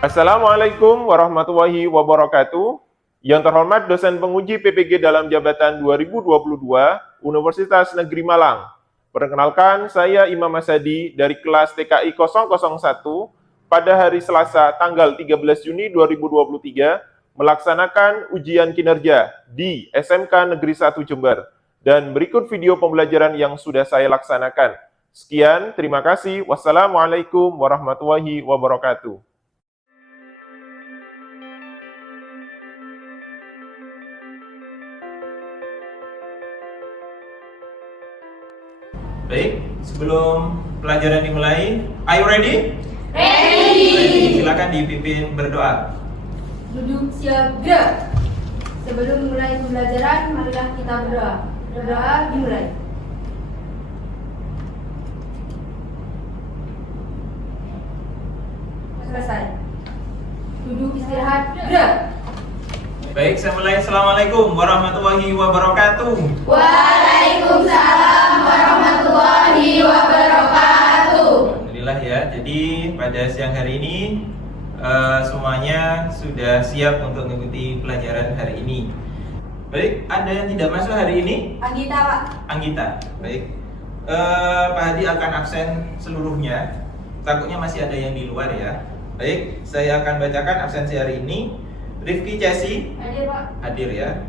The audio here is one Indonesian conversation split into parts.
Assalamualaikum warahmatullahi wabarakatuh. Yang terhormat dosen penguji PPG dalam jabatan 2022 Universitas Negeri Malang. Perkenalkan, saya Imam Asadi dari kelas TKI 001 pada hari Selasa tanggal 13 Juni 2023 melaksanakan ujian kinerja di SMK Negeri 1 Jember. Dan berikut video pembelajaran yang sudah saya laksanakan. Sekian, terima kasih. Wassalamualaikum warahmatullahi wabarakatuh. Baik, sebelum pelajaran dimulai, are you ready? Ready. Silakan dipimpin berdoa. Duduk siap gerak. Sebelum mulai pembelajaran, marilah kita berdoa. Berdoa dimulai. Selesai. Duduk istirahat gerak. Baik, saya mulai. Assalamualaikum warahmatullahi wabarakatuh. Waalaikumsalam warahmatullahi wabarakatuh. Alhamdulillah ya. Jadi pada siang hari ini semuanya sudah siap untuk mengikuti pelajaran hari ini. Baik, ada yang tidak masuk hari ini? Anggita, Pak. Anggita. Baik. Pak Hadi akan absen seluruhnya. Takutnya masih ada yang di luar ya. Baik, saya akan bacakan absensi hari ini. Rifki Cesi Hadir, Pak. hadir ya.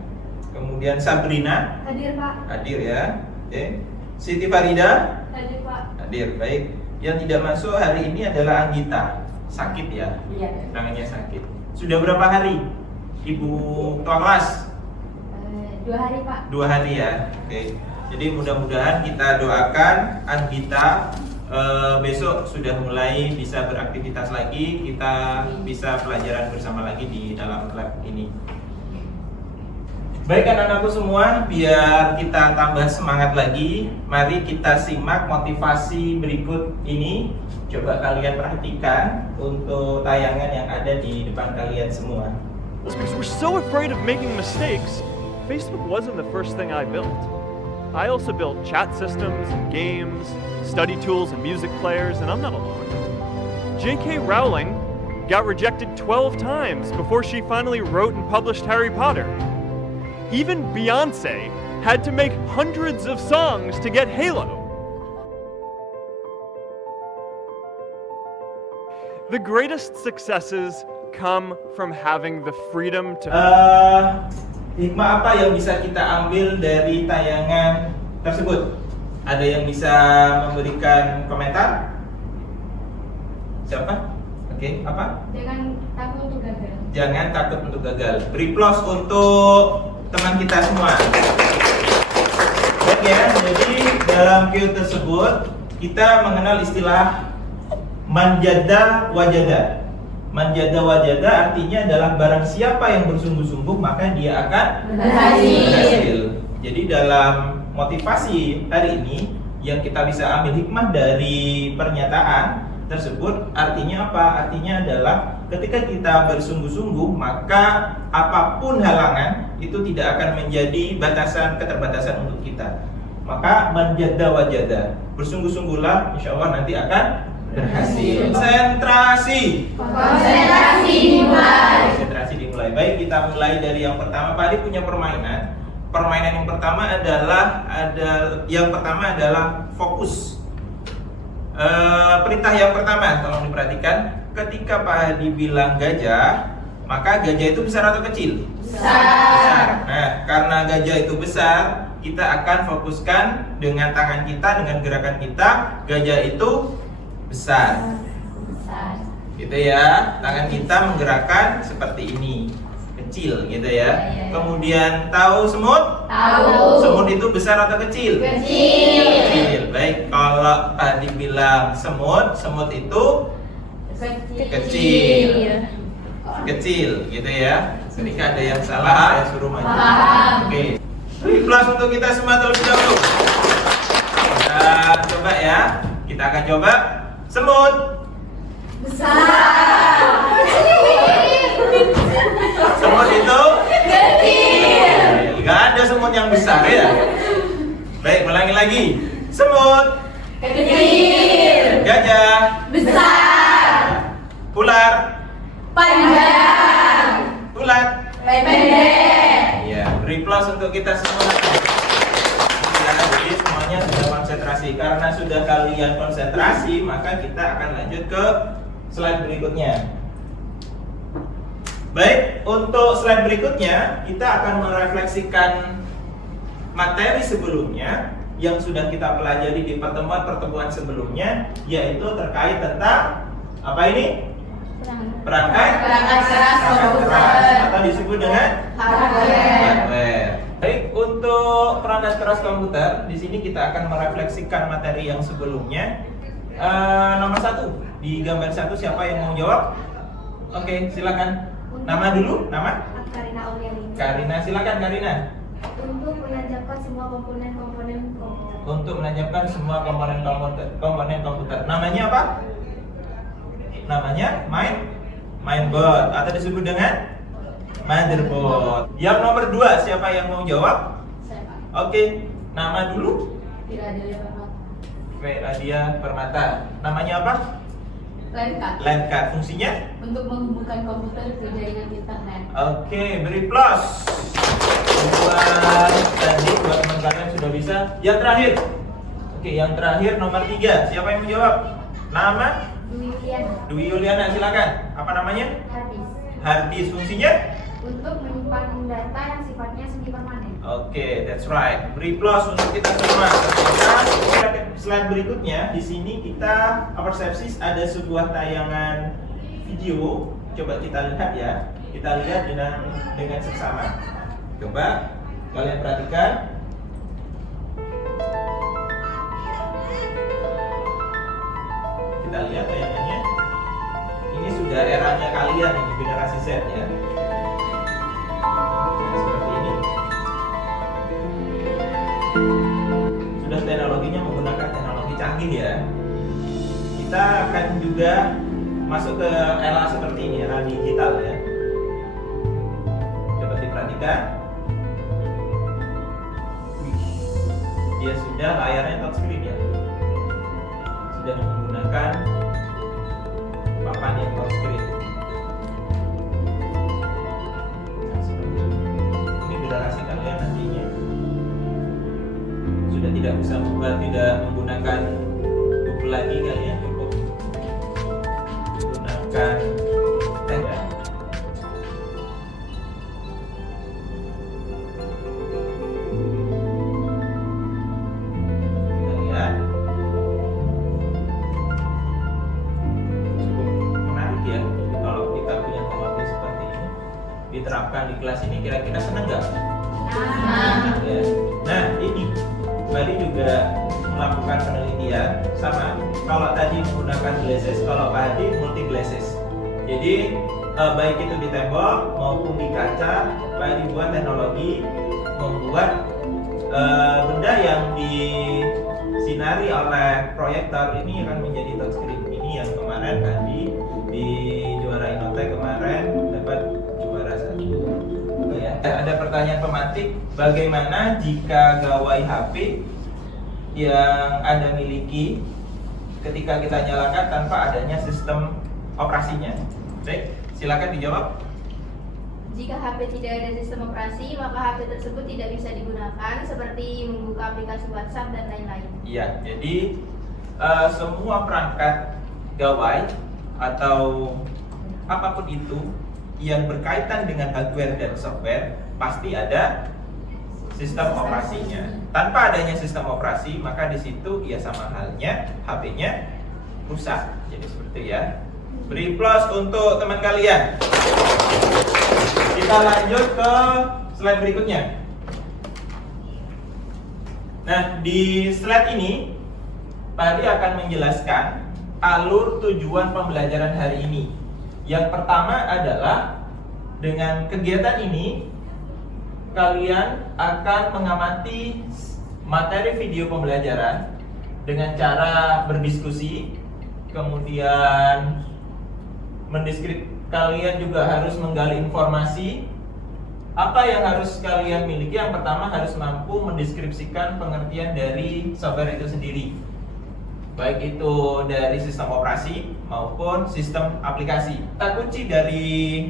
Kemudian Sabrina Hadir, Pak. hadir ya. Oke. Siti Farida Hadir, Pak. hadir. Baik. Yang tidak masuk hari ini adalah Anggita. Sakit ya. Iya. Tangannya sakit. Sudah berapa hari Ibu ketua kelas? 2 hari, Pak. 2 hari ya. Oke. Jadi mudah-mudahan kita doakan Anggita besok sudah mulai bisa beraktivitas lagi, kita bisa pelajaran bersama lagi di dalam lab ini. Baik anak-anakku semua, biar kita tambah semangat lagi, mari kita simak motivasi berikut ini. Coba kalian perhatikan untuk tayangan yang ada di depan kalian semua. Because we're so afraid of making mistakes, Facebook wasn't the first thing I built. I also built chat systems and games, study tools and music players, and I'm not alone. J.K. Rowling got rejected 12 times before she finally wrote and published Harry Potter. Even Beyoncé had to make hundreds of songs to get Halo. The greatest successes come from having the freedom to... Hikmah apa yang bisa kita ambil dari tayangan tersebut? Ada yang bisa memberikan komentar? Siapa? Oke, apa? Jangan takut untuk gagal. Jangan takut untuk gagal. Beri plus untuk teman kita semua. Baik ya, jadi dalam Q tersebut kita mengenal istilah manjada wajada. Manjada wajada artinya adalah barang siapa yang bersungguh-sungguh maka dia akan berhasil. Jadi dalam motivasi hari ini yang kita bisa ambil hikmah dari pernyataan tersebut artinya apa? Artinya adalah ketika kita bersungguh-sungguh maka apapun halangan itu tidak akan menjadi keterbatasan untuk kita. Maka manjada wajada, bersungguh-sungguhlah, insya Allah nanti akan berhasil. Konsentrasi dimulai. Baik, kita mulai dari yang pertama. Pak Adi punya permainan. Permainan yang pertama adalah fokus. Perintah yang pertama, tolong diperhatikan. Ketika Pak Adi bilang gajah, maka gajah itu besar atau kecil? Besar. Nah, karena gajah itu besar, kita akan fokuskan dengan tangan kita, dengan gerakan kita. Gajah itu besar. Gitu ya. Tangan kita menggerakkan seperti ini. Kecil gitu ya. Kemudian tahu semut? Tahu. Semut itu besar atau kecil? Kecil. Baik, kalau tadi bilang semut itu kecil gitu ya. Ketika ada yang salah, saya suruh maju. Oke. Beri plus untuk kita semua terlebih dahulu. Kita coba ya. Kita akan coba. Semut Besar. semut itu Kecil. Gak ada semut yang besar ya. Baik, ulangi lagi. Semut Kecil. Gajah Besar. Ular untuk kita semua. Ya, jadi semuanya sudah konsentrasi. Karena sudah kalian konsentrasi, maka kita akan lanjut ke slide berikutnya. Baik, untuk slide berikutnya kita akan merefleksikan materi sebelumnya yang sudah kita pelajari di pertemuan-pertemuan sebelumnya, yaitu terkait tentang apa ini? Perangkat keras atau disebut dengan hardware. Baik, untuk perangkat keras komputer, di sini kita akan merefleksikan materi yang sebelumnya. Nomor 1 di gambar 1, siapa yang mau jawab? Oke, silakan. Nama dulu, nama? Karina Auliani. Karina, silakan Karina. Untuk menancapkan semua komponen-komponen komputer. Untuk menancapkan semua komponen komputer. Namanya apa? Namanya mainboard atau disebut dengan motherboard. Yang nomor 2, siapa yang mau jawab? Saya Pak. Oke, nama dulu. Viradia Permata. Namanya apa? LAN card. Fungsinya? Untuk menghubungkan komputer ke jaringan internet. Oke, beri plus. Buat tadi, buat teman kalian sudah bisa. Yang terakhir. Oke, yang terakhir nomor 3. Siapa yang menjawab? Nama? Dwi Yuliana, silakan. Apa namanya? Hard disk. Fungsinya? Untuk menyimpan data yang sifatnya semi permanen. Oke, that's right. Beri plus untuk kita semua. Kita slide berikutnya. Di sini kita Persepsis ada sebuah tayangan video. Coba kita lihat ya. Kita lihat dengan seksama. Coba kalian perhatikan. Kita lihat tayangannya. Ini sudah eranya kalian ini, generasi Z ya. Nah, seperti ini. Sudah teknologinya menggunakan teknologi canggih ya. Kita akan juga masuk ke era seperti ini, era digital ya. Coba diperhatikan. Dia sudah layarnya touchscreen ya. Sudah menggunakan papan yang touchscreen. Nah, seperti ini. Ini generasi kalian nantinya sudah tidak bisa tidak menggunakan buku lagi, kalian cukup menggunakan tenda. Kita lihat cukup menarik ya kalau kita punya teknologi seperti ini diterapkan di kelas ini. Kira-kira senang nggak? Ya. Nah, ini Bali juga melakukan penelitian sama. Kalau tadi menggunakan glasses, kalau Pak Hadi multi glasses. Jadi baik itu di tembok maupun di kaca, Pak Hadi buat teknologi membuat benda yang disinari oleh proyektor ini akan menjadi touchscreen. Ini yang kemarin Hadi di juara Innotech kemarin dapat juara 1. Ya. Ada pertanyaan pemantik, bagaimana jika gawai HP yang Anda miliki ketika kita nyalakan tanpa adanya sistem operasinya? Baik, silakan dijawab. Jika HP tidak ada sistem operasi, maka HP tersebut tidak bisa digunakan, seperti membuka aplikasi WhatsApp dan lain-lain. Iya, jadi semua perangkat gawai atau apapun itu yang berkaitan dengan hardware dan software pasti ada sistem operasinya. Tanpa adanya sistem operasi, maka di situ ya sama halnya HP-nya rusak. Jadi seperti ya. Beri plus untuk teman kalian. Kita lanjut ke slide berikutnya. Nah, di slide ini Pak Hadi akan menjelaskan alur tujuan pembelajaran hari ini. Yang pertama adalah dengan kegiatan ini kalian akan mengamati materi video pembelajaran dengan cara berdiskusi, kemudian kalian juga harus menggali informasi. Apa yang harus kalian miliki? Yang pertama harus mampu mendeskripsikan pengertian dari software itu sendiri, baik itu dari sistem operasi maupun sistem aplikasi. Kata kunci dari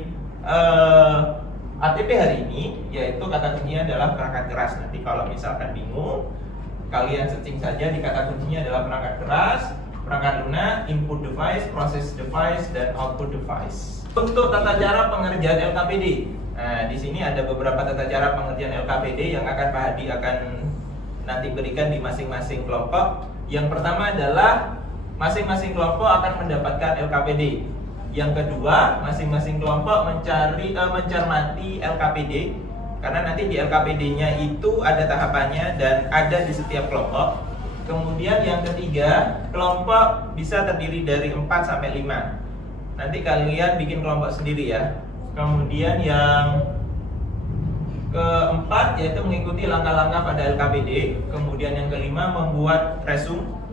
ATP hari ini yaitu kata kuncinya adalah perangkat keras. Nanti kalau misalkan bingung, kalian searching saja di kata kuncinya adalah perangkat keras, perangkat lunak, input device, process device, dan output device. Untuk tata cara pengerjaan LKPD, nah di sini ada beberapa tata cara pengerjaan LKPD yang akan Pak Hadi akan nanti berikan di masing-masing kelompok. Yang pertama adalah masing-masing kelompok akan mendapatkan LKPD. Yang kedua, masing-masing kelompok mencermati LKPD, karena nanti di LKPD-nya itu ada tahapannya dan ada di setiap kelompok. Kemudian yang ketiga, kelompok bisa terdiri dari 4 sampai 5. Nanti kalian bikin kelompok sendiri ya. Kemudian yang keempat yaitu mengikuti langkah-langkah pada LKPD. Kemudian yang kelima, membuat resume.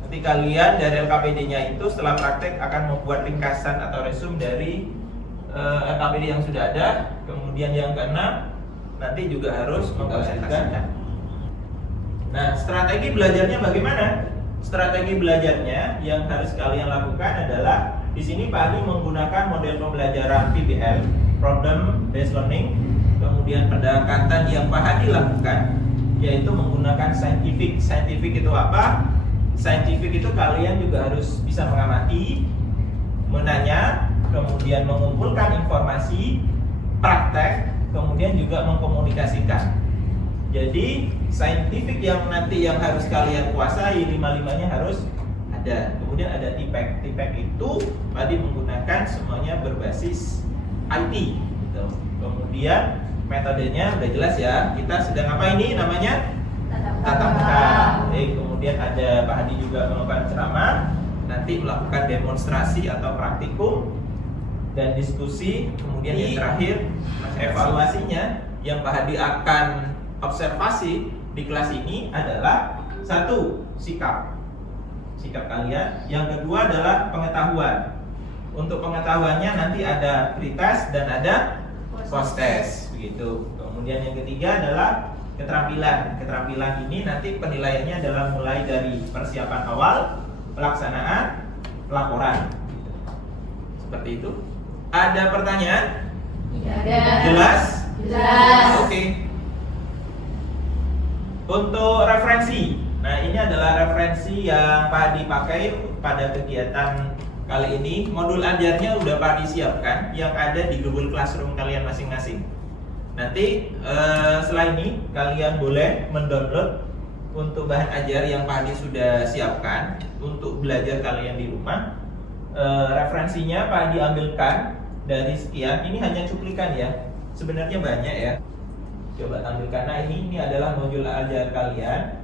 Nanti kalian dari LKPD-nya itu setelah praktek akan membuat ringkasan atau resume dari LKPD yang sudah ada. Kemudian yang keenam, nanti juga harus mengaplikasikan. Nah, strategi belajarnya bagaimana? Strategi belajarnya yang harus kalian lakukan adalah di sini Pak Hadi menggunakan model pembelajaran PBL, Problem Based Learning. Kemudian pendekatan yang Pak Hadi lakukan yaitu menggunakan scientific. Scientific itu apa? Scientific itu kalian juga harus bisa mengamati, menanya, kemudian mengumpulkan informasi, praktek, kemudian juga mengkomunikasikan. Jadi scientific yang nanti yang harus kalian kuasai, 5-5-nya harus ada. Kemudian ada TPEC. TPEC itu tadi menggunakan semuanya berbasis IT gitu. Kemudian metodenya udah jelas ya. Kita sedang apa ini namanya? Tatap muka. Kemudian ada Pak Hadi juga melakukan ceramah, nanti melakukan demonstrasi atau praktikum dan diskusi. Kemudian yang terakhir evaluasinya yang Pak Hadi akan observasi di kelas ini adalah satu, sikap kalian. Yang kedua adalah pengetahuan. Untuk pengetahuannya nanti ada pretest dan ada post test begitu. Kemudian yang ketiga adalah keterampilan. Keterampilan ini nanti penilaiannya adalah mulai dari persiapan awal, pelaksanaan, laporan. Seperti itu. Ada pertanyaan? Tidak ada. Jelas? Jelas. Oke. Untuk referensi. Nah, ini adalah referensi yang Pak Hadi pakai pada kegiatan kali ini. Modul ajarnya udah Pak Hadi siapkan yang ada di Google Classroom kalian masing-masing. Nanti setelah ini kalian boleh mendownload untuk bahan ajar yang Pak Hadi sudah siapkan untuk belajar kalian di rumah. Referensinya Pak Hadi ambilkan dari sekian. Ini hanya cuplikan ya. Sebenarnya banyak ya. Coba tampilkan. Nah ini adalah modul ajar kalian.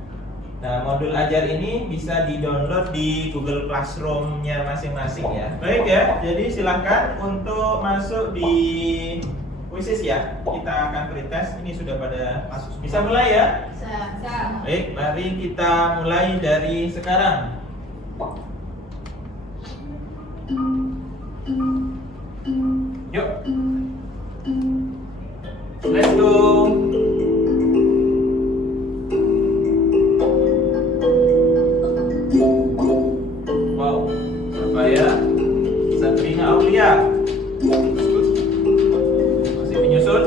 Nah modul ajar ini bisa di-download di Google Classroom-nya masing-masing ya. Baik ya. Jadi silahkan untuk masuk di Quizzes ya, kita akan pretest. Ini sudah pada masuk. Bisa mulai ya? Bisa. Baik, mari kita mulai dari sekarang. Yuk. Let's go. Wow, apa ya? Sabrina Aulia. Menyusul.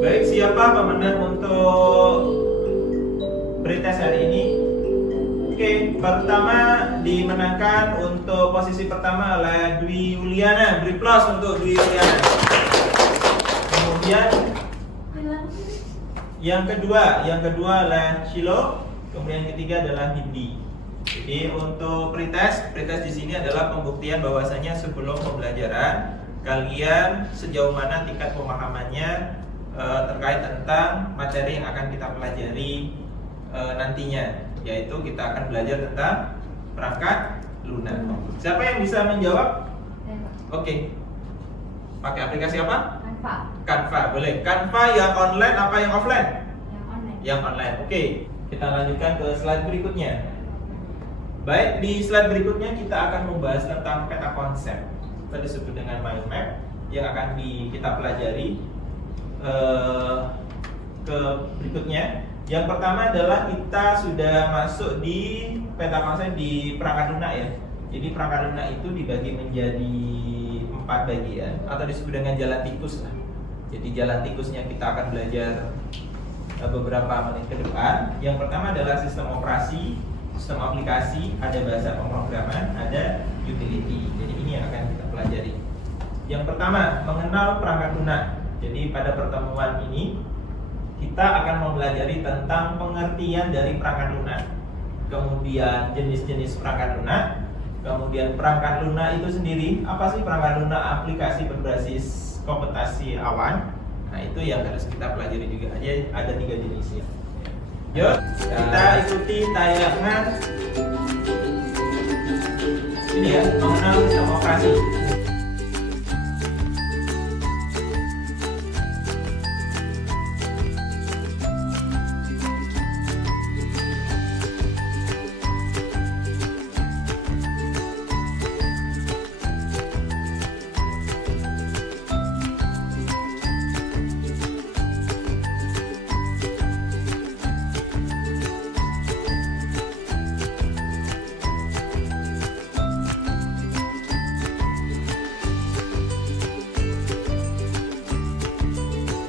Baik, siapa pemenang untuk pretest hari ini? Oke, pertama dimenangkan untuk posisi pertama oleh Dwi Yuliana. Beri plus untuk Dwi Yuliana. Kemudian yang kedua adalah Shilo, kemudian yang ketiga adalah Hindi. Jadi untuk pretest di sini adalah pembuktian bahwasanya sebelum pembelajaran kalian sejauh mana tingkat pemahamannya terkait tentang materi yang akan kita pelajari nantinya, yaitu kita akan belajar tentang perangkat lunak. Siapa yang bisa menjawab? Oke. Pakai aplikasi apa? Canva, boleh. Canva yang online apa yang offline? Yang online. Oke, kita lanjutkan ke slide berikutnya. Baik, di slide berikutnya kita akan membahas tentang peta konsep. Kita disebut dengan mind map yang akan kita pelajari ke berikutnya. Yang pertama adalah kita sudah masuk di peta konsep di perangkat lunak ya. Jadi perangkat lunak itu dibagi menjadi 4 bagian atau disebut dengan jalan tikus lah. Jadi jalan tikusnya kita akan belajar beberapa menit ke depan. Yang pertama adalah sistem operasi, sistem aplikasi, ada bahasa pemrograman, ada utility. Jadi ini yang akan kita pelajari. Yang pertama, mengenal perangkat lunak. Jadi pada pertemuan ini kita akan mempelajari tentang pengertian dari perangkat lunak, kemudian jenis-jenis perangkat lunak, kemudian perangkat lunak itu sendiri, apa sih perangkat lunak aplikasi berbasis komputasi awan. Nah itu yang harus kita pelajari juga, ada 3 jenisnya. Yuk kita ikuti tayangan ini ya, mengenal sistem operasi.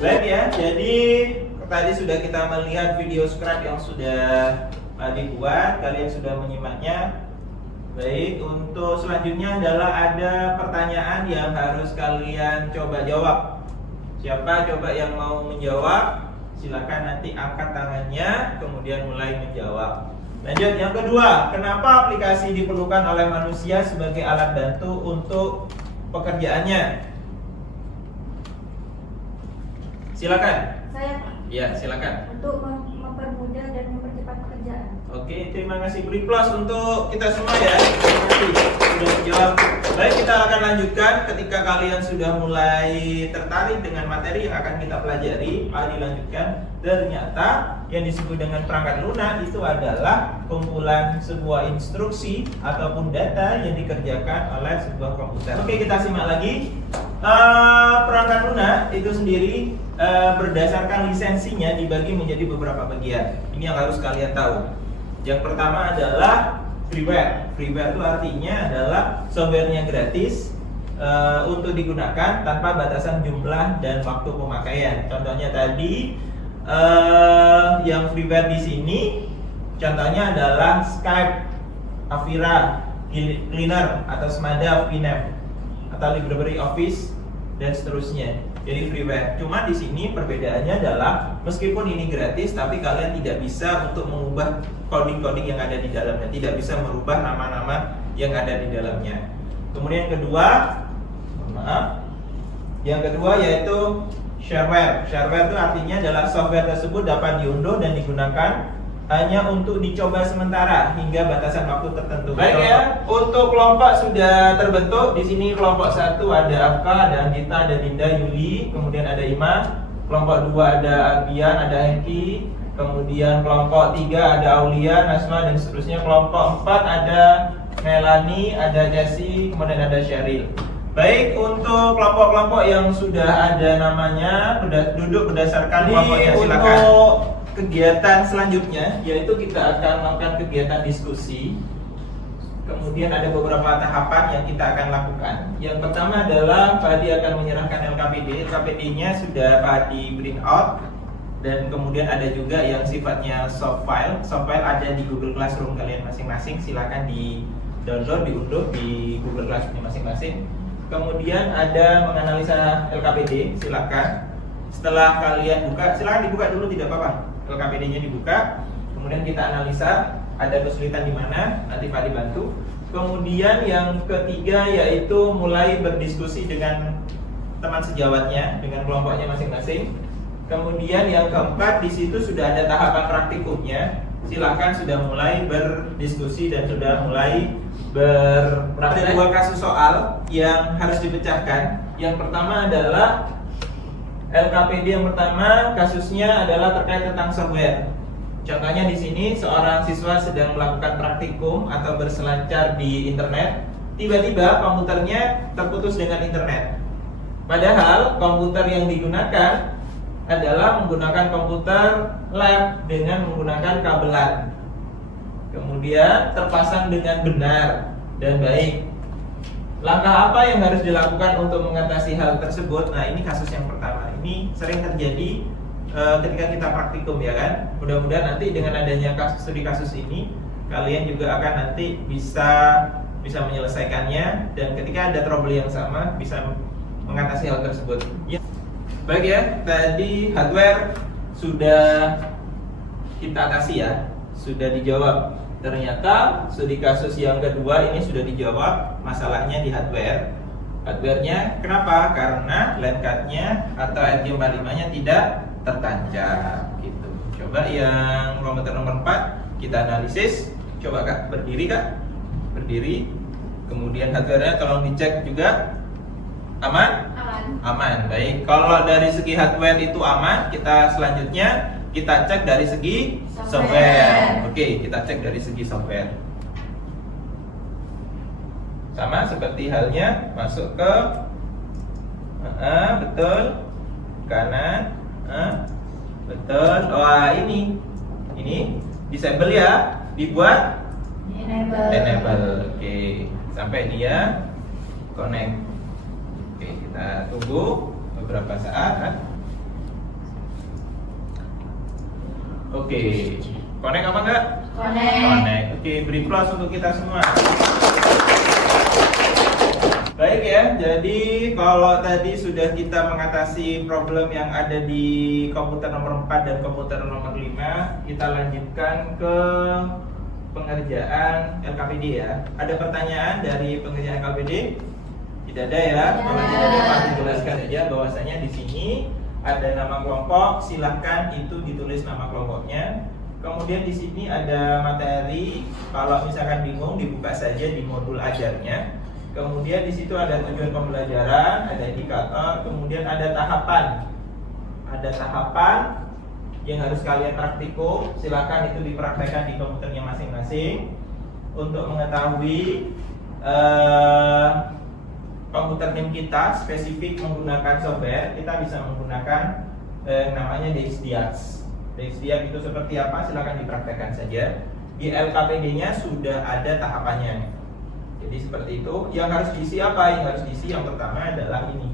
Baik ya, jadi tadi sudah kita melihat video script yang sudah dibuat, kalian sudah menyimaknya. Baik, untuk selanjutnya adalah ada pertanyaan yang harus kalian coba jawab. Siapa coba yang mau menjawab? Silakan nanti angkat tangannya, kemudian mulai menjawab. Lanjut, yang kedua, kenapa aplikasi diperlukan oleh manusia sebagai alat bantu untuk pekerjaannya? Silakan. Saya Pak, Ya, silakan. untuk mempermudah dan mempercepat pekerjaan. Oke, terima kasih. Beri plus untuk kita semua ya. Terima kasih sudah menjawab. Baik, kita akan lanjutkan ketika kalian sudah mulai tertarik dengan materi yang akan kita pelajari. Mari dilanjutkan. Ternyata yang disebut dengan perangkat lunak itu adalah kumpulan sebuah instruksi ataupun data yang dikerjakan oleh sebuah komputer. Oke, kita simak lagi. Perangkat lunak itu sendiri berdasarkan lisensinya dibagi menjadi beberapa bagian. Ini yang harus kalian tahu. Yang pertama adalah freeware. Freeware itu artinya adalah softwarenya gratis untuk digunakan tanpa batasan jumlah dan waktu pemakaian. Contohnya tadi yang freeware di sini contohnya adalah Skype, Avira, Cleaner atau Smada, Vinem atau LibreOffice Office dan seterusnya. Jadi freeware. Cuma di sini perbedaannya adalah meskipun ini gratis, tapi kalian tidak bisa untuk mengubah coding-coding yang ada di dalamnya, tidak bisa merubah nama-nama yang ada di dalamnya. Kemudian yang kedua yaitu shareware. Shareware itu artinya adalah software tersebut dapat diunduh dan digunakan hanya untuk dicoba sementara hingga batasan waktu tertentu. Baik ya, untuk kelompok sudah terbentuk. Di sini kelompok 1 ada Afka, ada Anggita, ada Dinda, Yuli, kemudian ada Ima. Kelompok 2 ada Arbian, ada Hengki. Kemudian kelompok 3 ada Aulia, Nasma dan seterusnya. Kelompok 4 ada Melani, ada Jessie, kemudian ada Sheryl. Baik, untuk kelompok-kelompok yang sudah ada namanya, duduk berdasarkan kelompoknya, silakan. Untuk kegiatan selanjutnya yaitu kita akan melakukan kegiatan diskusi. Kemudian ada beberapa tahapan yang kita akan lakukan. Yang pertama adalah Pak Hadi akan menyerahkan LKPD. LKPD-nya sudah Pak Hadi print out. Dan kemudian ada juga yang sifatnya soft file. Soft file ada di Google Classroom kalian masing-masing. Silakan di download, diunduh di Google Classroom masing-masing. Kemudian ada menganalisa LKPD. Silakan. Setelah kalian buka, silakan dibuka dulu, tidak apa-apa. LKPD-nya dibuka, kemudian kita analisa ada kesulitan di mana, nanti Pak dibantu. Kemudian yang ketiga yaitu mulai berdiskusi dengan teman sejawatnya, dengan kelompoknya masing-masing. Kemudian yang keempat, di situ sudah ada tahapan praktikumnya. Silakan sudah mulai berdiskusi dan sudah mulai berpraktek. Ada 2 kasus soal yang harus dipecahkan. Yang pertama adalah LKPD yang pertama, kasusnya adalah terkait tentang software. Contohnya di sini seorang siswa sedang melakukan praktikum atau berselancar di internet. Tiba-tiba komputernya terputus dengan internet. Padahal komputer yang digunakan adalah menggunakan komputer lab dengan menggunakan kabelan. Kemudian terpasang dengan benar dan baik. Langkah apa yang harus dilakukan untuk mengatasi hal tersebut? Nah, ini kasus yang pertama. Ini sering terjadi ketika kita praktikum, ya kan? Mudah-mudahan nanti dengan adanya studi kasus ini, kalian juga akan nanti bisa menyelesaikannya, dan ketika ada trouble yang sama bisa mengatasi hal tersebut. Ya. Baik ya, tadi hardware sudah kita atasi ya, sudah dijawab. Ternyata studi kasus yang kedua ini sudah dijawab, masalahnya di hardware. Hardware-nya kenapa? Karena line card-nya atau RJ45-nya tidak tertancap gitu. Coba yang komputer nomor 4 kita analisis. Coba Kak, berdiri Kak. Berdiri. Kemudian hardware-nya tolong dicek juga. Aman? Aman, baik. Kalau dari segi hardware itu aman, kita selanjutnya kita cek dari segi software. Oke, kita cek dari segi software. Sama seperti halnya masuk ke betul, kanan, betul. Wah, ini disable ya, dibuat enable. Oke, sampai dia connect. Oke, kita tunggu beberapa saat. Oke, connect apa enggak? Connect. Oke, beri plus untuk kita semua. Baik ya, jadi kalau tadi sudah kita mengatasi problem yang ada di komputer nomor 4 dan komputer nomor 5, kita lanjutkan ke pengerjaan LKPD ya. Ada pertanyaan dari pengerjaan LKPD? Tidak ada ya. Kalau tidak ada, Pak jelaskan saja bahwasanya di sini ada nama kelompok, silahkan itu ditulis nama kelompoknya. Kemudian di sini ada materi, kalau misalkan bingung dibuka saja di modul ajarnya. Kemudian di situ ada tujuan pembelajaran, ada indikator, kemudian ada tahapan. Ada tahapan yang harus kalian praktikum, silahkan itu dipraktekkan di komputernya masing-masing. Untuk mengetahui komputer NIM kita spesifik menggunakan software, kita bisa menggunakan namanya DXDiax. DXDiax itu seperti apa? Silahkan dipraktekkan saja. Di LKPD-nya sudah ada tahapannya. Jadi seperti itu. Yang harus diisi apa? Yang harus diisi yang pertama adalah ini.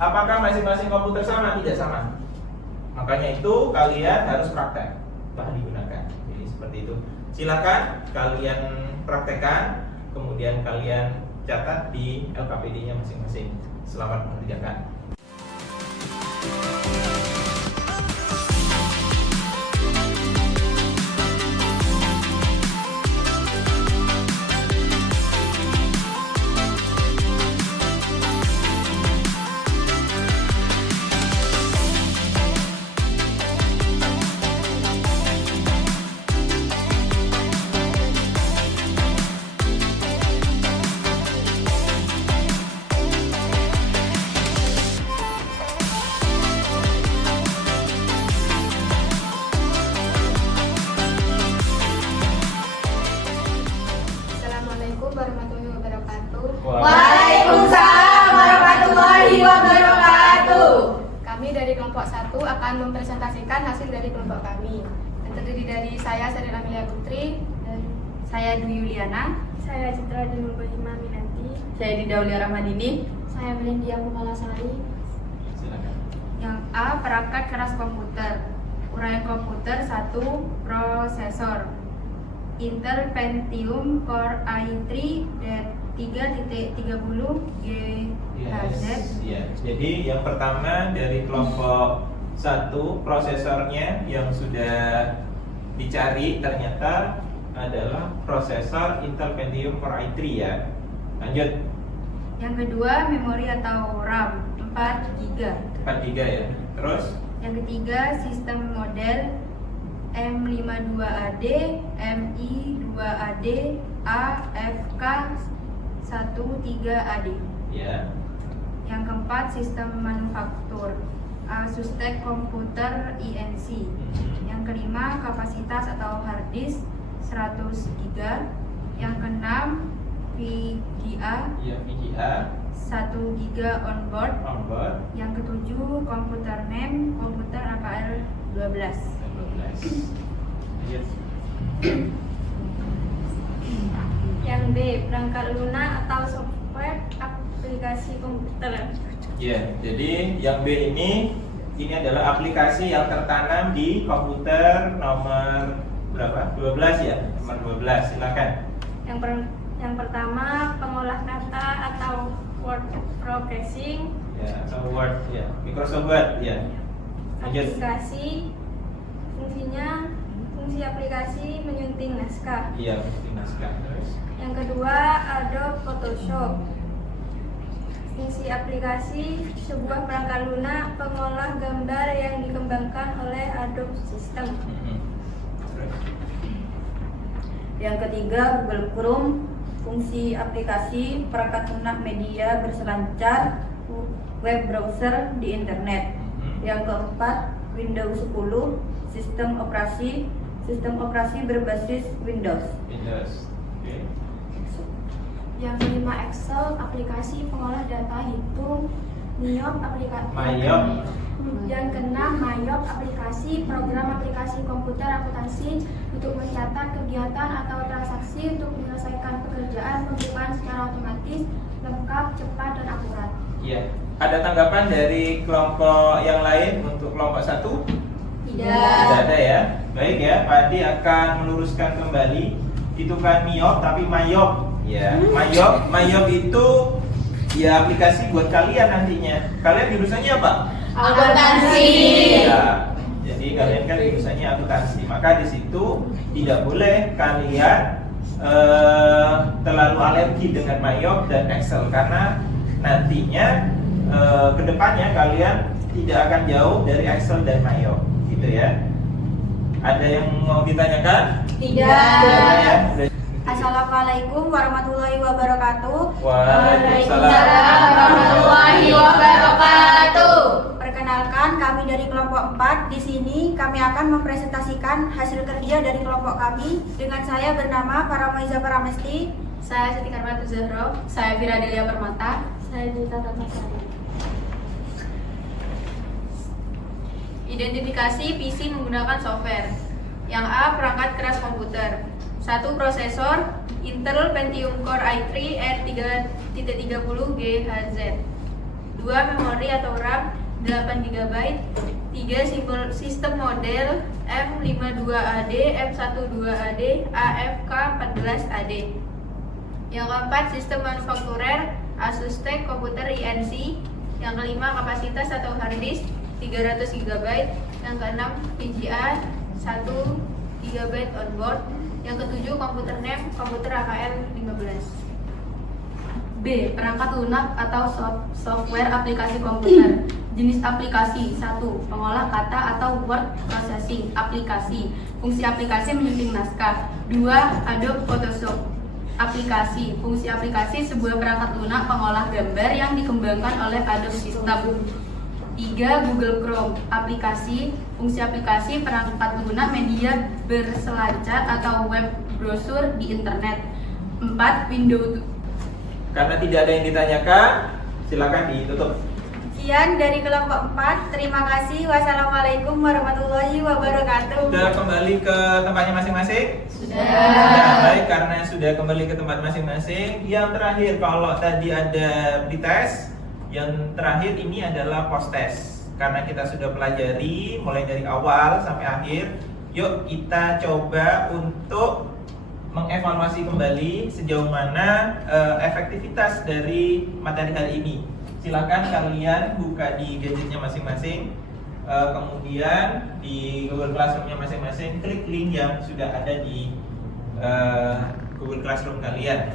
Apakah masing-masing komputer sama? Tidak sama. Makanya itu kalian harus praktek bahan digunakan. Jadi seperti itu. Silahkan kalian praktekkan, kemudian kalian catat di LKPD-nya masing-masing. Selamat mengerjakan. Assalamualaikum warahmatullahi wabarakatuh. Waalaikumsalam warahmatullahi wabarakatuh. Kami dari kelompok 1 akan mempresentasikan hasil dari kelompok kami. Yang terdiri dari saya Sarila Amelia Putri, dan Saya Dwi Yuliana. Saya Citra Dinulbahima Minanti. Saya Dida Aulia Rahmadini. Saya Melindia Mukalasari. Silakan. Yang A, perangkat keras komputer. Uraian komputer 1, prosesor Intel Pentium Core i3 3.30 GHz. Ya. Jadi yang pertama dari kelompok 1, prosesornya yang sudah dicari ternyata adalah prosesor Intel Pentium Core i3 ya. Lanjut. Yang kedua, memori atau RAM 4 GB. 4 GB ya. Terus Yang ketiga, sistem model M52AD, MI2AD, AFK 13AD. ya. Yang keempat, sistem manufaktur Asus TEK Komputer INC. Yang kelima, kapasitas atau hard disk 100 GB. Yang keenam, VGA Ya, VGA 1 GB onboard. onboard Yang ketujuh komputer name, komputer AKL 12. 12. Yes. Yang B, perangkat lunak atau software aplikasi komputer. Ya, jadi yang B ini adalah aplikasi yang tertanam di komputer nomor berapa? 12 ya? Nomor 12, silakan. Yang pertama pengolah kata atau word processing. Ya, atau Word ya. Microsoft Word ya. Lanjut. Aplikasi fungsi aplikasi menyunting naskah. Iya, di naskah. Terus. Yang kedua Adobe Photoshop. Fungsi aplikasi sebuah perangkat lunak pengolah gambar yang dikembangkan oleh Adobe System. Terus. Yang ketiga Google Chrome, fungsi aplikasi perangkat lunak media berselancar web browser di internet. Yang keempat Windows 10, sistem operasi berbasis Windows. Windows. Oke. Yang kelima Excel, aplikasi pengolah data hitung. Myop, aplikasi. Myop. Yang keenam Myop, aplikasi program aplikasi komputer akuntansi untuk mencatat kegiatan atau transaksi untuk menyelesaikan pekerjaan pembukuan secara otomatis, lengkap, cepat, dan akurat. Iya. Ada tanggapan dari kelompok yang lain untuk kelompok 1? Tidak ada ya. Baik ya, Pak Adi akan meluruskan kembali. Itu kan Myop tapi Myop. Ya, Myop itu ya aplikasi buat kalian nantinya. Kalian jurusannya apa? Akuntansi. Ya. Jadi kalian kan jurusannya akuntansi. Maka di situ tidak boleh kalian terlalu alergi dengan Myop dan Excel karena nantinya kedepannya kalian tidak akan jauh dari Excel dan Myop, gitu ya. Ada yang mau ditanyakan? Tidak. Assalamualaikum warahmatullahi wabarakatuh. Waalaikumsalam warahmatullahi wabarakatuh. Perkenalkan, kami dari kelompok 4. Di sini kami akan mempresentasikan hasil kerja dari kelompok kami. Dengan saya bernama Paramoiza Paramesti. Saya Siti Karmatu Zahro. Saya Fira Delia Permata. Saya Dita Tatasari. Identifikasi PC menggunakan software. Yang A, perangkat keras komputer. 1. Prosesor Intel Pentium Core i3 R3.30GHz. 2. Memori atau RAM 8 GB. 3. Sistem model M52AD, M12AD, AFK14AD. Yang keempat, sistem manufakturer Asus TEK Komputer INC. Yang kelima, kapasitas atau hard disk 300 GB. Yang keenam, VGA 1 GB onboard. Yang ketujuh, komputer name komputer AKL 15. B. Perangkat lunak atau software aplikasi komputer. Jenis aplikasi 1. Pengolah kata atau word processing aplikasi. Fungsi aplikasi menyunting naskah. 2. Adobe Photoshop aplikasi. Fungsi aplikasi sebuah perangkat lunak pengolah gambar yang dikembangkan oleh Adobe System. 3. Google Chrome aplikasi. Fungsi aplikasi perangkat lunak media berselancar atau web browser di internet. 4. Windows. Karena tidak ada yang ditanyakan, silakan ditutup. Sekian dari kelompok 4. Terima kasih. Wassalamualaikum warahmatullahi wabarakatuh. Sudah kembali ke tempatnya masing-masing? Sudah. Baik, karena sudah kembali ke tempat masing-masing. Yang terakhir, kalau tadi ada pretest, yang terakhir ini adalah post test. Karena kita sudah pelajari mulai dari awal sampai akhir, yuk kita coba untuk mengevaluasi kembali sejauh mana efektivitas dari materi hari ini. Silakan kalian buka di gadgetnya masing-masing, kemudian di Google Classroom-nya masing-masing, klik link yang sudah ada di Google Classroom kalian.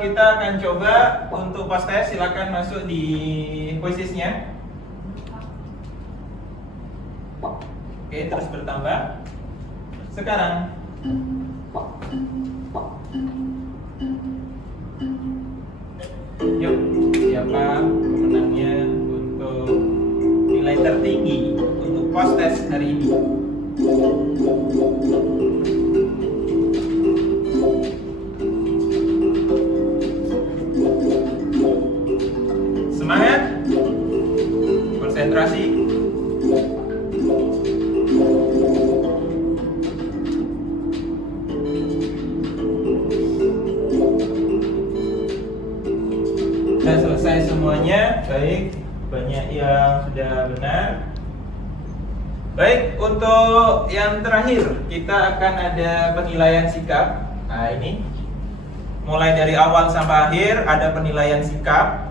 Kita akan coba untuk post test. Silakan masuk di quizzesnya. Oke, terus bertambah. Sekarang yuk, siapa pemenangnya untuk nilai tertinggi untuk post test hari ini? Baik, untuk yang terakhir kita akan ada penilaian sikap. Nah, ini mulai dari awal sampai akhir ada penilaian sikap.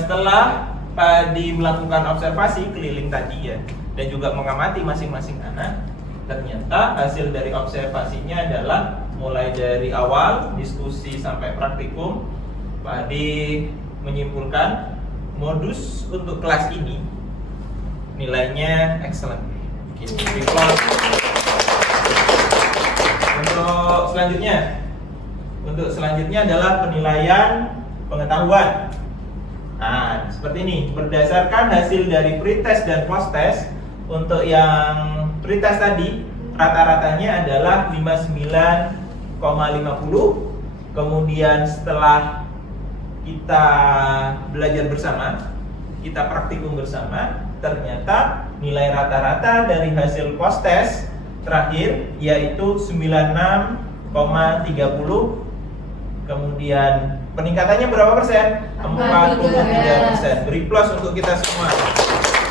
Setelah Pak Adi melakukan observasi keliling tadi ya, dan juga mengamati masing-masing anak, ternyata hasil dari observasinya adalah mulai dari awal diskusi sampai praktikum, Pak Adi menyimpulkan modus untuk kelas ini nilainya excellent. Untuk selanjutnya adalah penilaian pengetahuan. Nah, seperti ini. Berdasarkan hasil dari pretest dan post-test, untuk yang pretest tadi rata-ratanya adalah 59,50. Kemudian setelah kita belajar bersama, kita praktikum bersama, ternyata nilai rata-rata dari hasil post-test terakhir yaitu 96,30. Kemudian peningkatannya berapa persen? 43%. Beri plus untuk kita semua.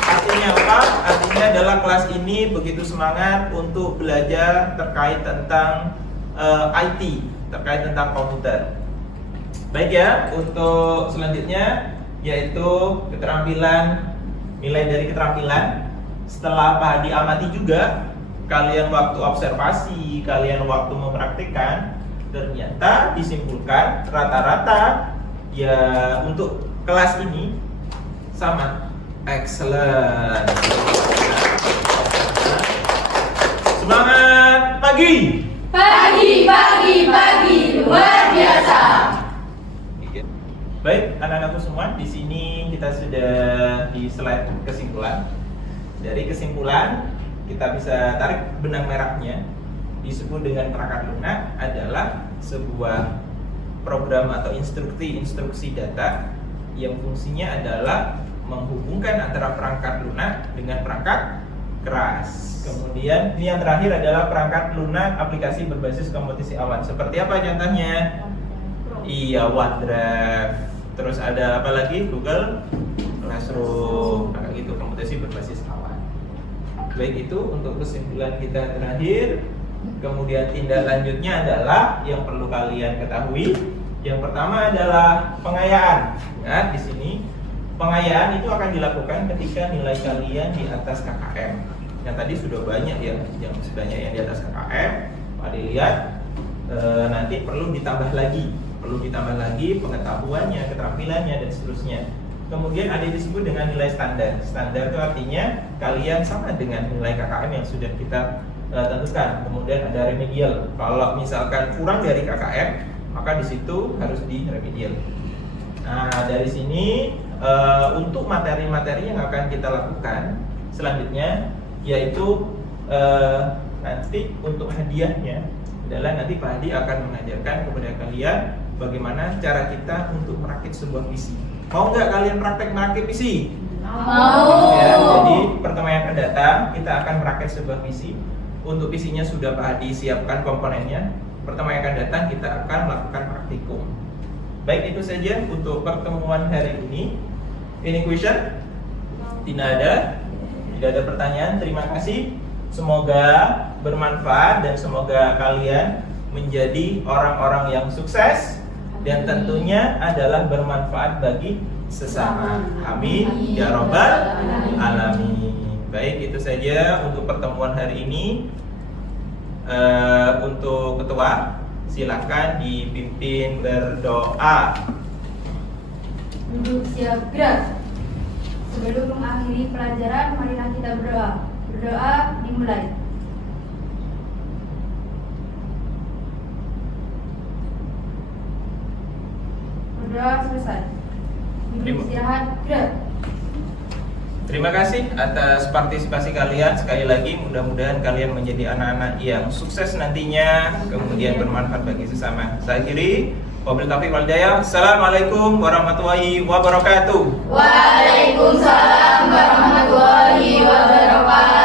Artinya apa? Artinya adalah kelas ini begitu semangat untuk belajar terkait tentang IT, terkait tentang komputer. Baik ya, untuk selanjutnya yaitu keterampilan, nilai dari keterampilan. Setelah Pak Hadi amati juga, kalian waktu observasi, kalian waktu mempraktikkan, ternyata disimpulkan rata-rata ya untuk kelas ini sama, excellent. Semangat pagi. Pagi, luar biasa. Baik, anak-anakku semua, di sini kita sudah di slide kesimpulan. Dari kesimpulan, kita bisa tarik benang merahnya. Disebut dengan perangkat lunak adalah sebuah program atau instruksi data yang fungsinya adalah menghubungkan antara perangkat lunak dengan perangkat keras. Kemudian ini yang terakhir adalah perangkat lunak aplikasi berbasis komputasi awan. Seperti apa contohnya? Iya, OneDrive. Terus ada apa lagi? Google Classroom. Nah, gitu, komputasi berbasis awan. Baik, itu untuk kesimpulan kita terakhir. Kemudian tindak lanjutnya adalah yang perlu kalian ketahui. Yang pertama adalah pengayaan. Ingat di sini, pengayaan itu akan dilakukan ketika nilai kalian di atas KKM. Yang tadi sudah banyak ya, yang di atas KKM. Pada lihat nanti perlu ditambah lagi pengetahuannya, keterampilannya dan seterusnya. Kemudian ada yang disebut dengan nilai standar. Standar itu artinya kalian sama dengan nilai KKM yang sudah kita tentukan. Kemudian ada remedial. Kalau misalkan kurang dari KKM, maka di situ harus di remedial. Nah, dari sini untuk materi-materi yang akan kita lakukan selanjutnya yaitu nanti untuk hadiahnya adalah nanti Pak Hadi akan mengajarkan kepada kalian bagaimana cara kita untuk merakit sebuah PC. Mau nggak kalian praktek merakit PC? Mau. Ya, jadi pertemuan yang akan datang kita akan merakit sebuah PC. Untuk PC-nya sudah Pak Hadi siapkan komponennya. Pertemuan yang akan datang kita akan melakukan praktikum. Baik, itu saja untuk pertemuan hari ini. Any question? Tidak ada pertanyaan. Terima kasih. Semoga bermanfaat dan semoga kalian menjadi orang-orang yang sukses dan tentunya adalah bermanfaat bagi sesama. Amin ya robbal alamin. Baik, itu saja untuk pertemuan hari ini. Untuk ketua, silakan dipimpin berdoa. Duduk siap gerak. Sebelum mengakhiri pelajaran, marilah kita berdoa. Berdoa dimulai. Berdoa selesai. Duduk istirahat gerak. Terima kasih atas partisipasi kalian. Sekali lagi mudah-mudahan kalian menjadi anak-anak yang sukses nantinya, kemudian bermanfaat bagi sesama. Saya akhiri, wabillahi taufiq wal hidayah. Assalamualaikum warahmatullahi wabarakatuh. Waalaikumsalam warahmatullahi wabarakatuh.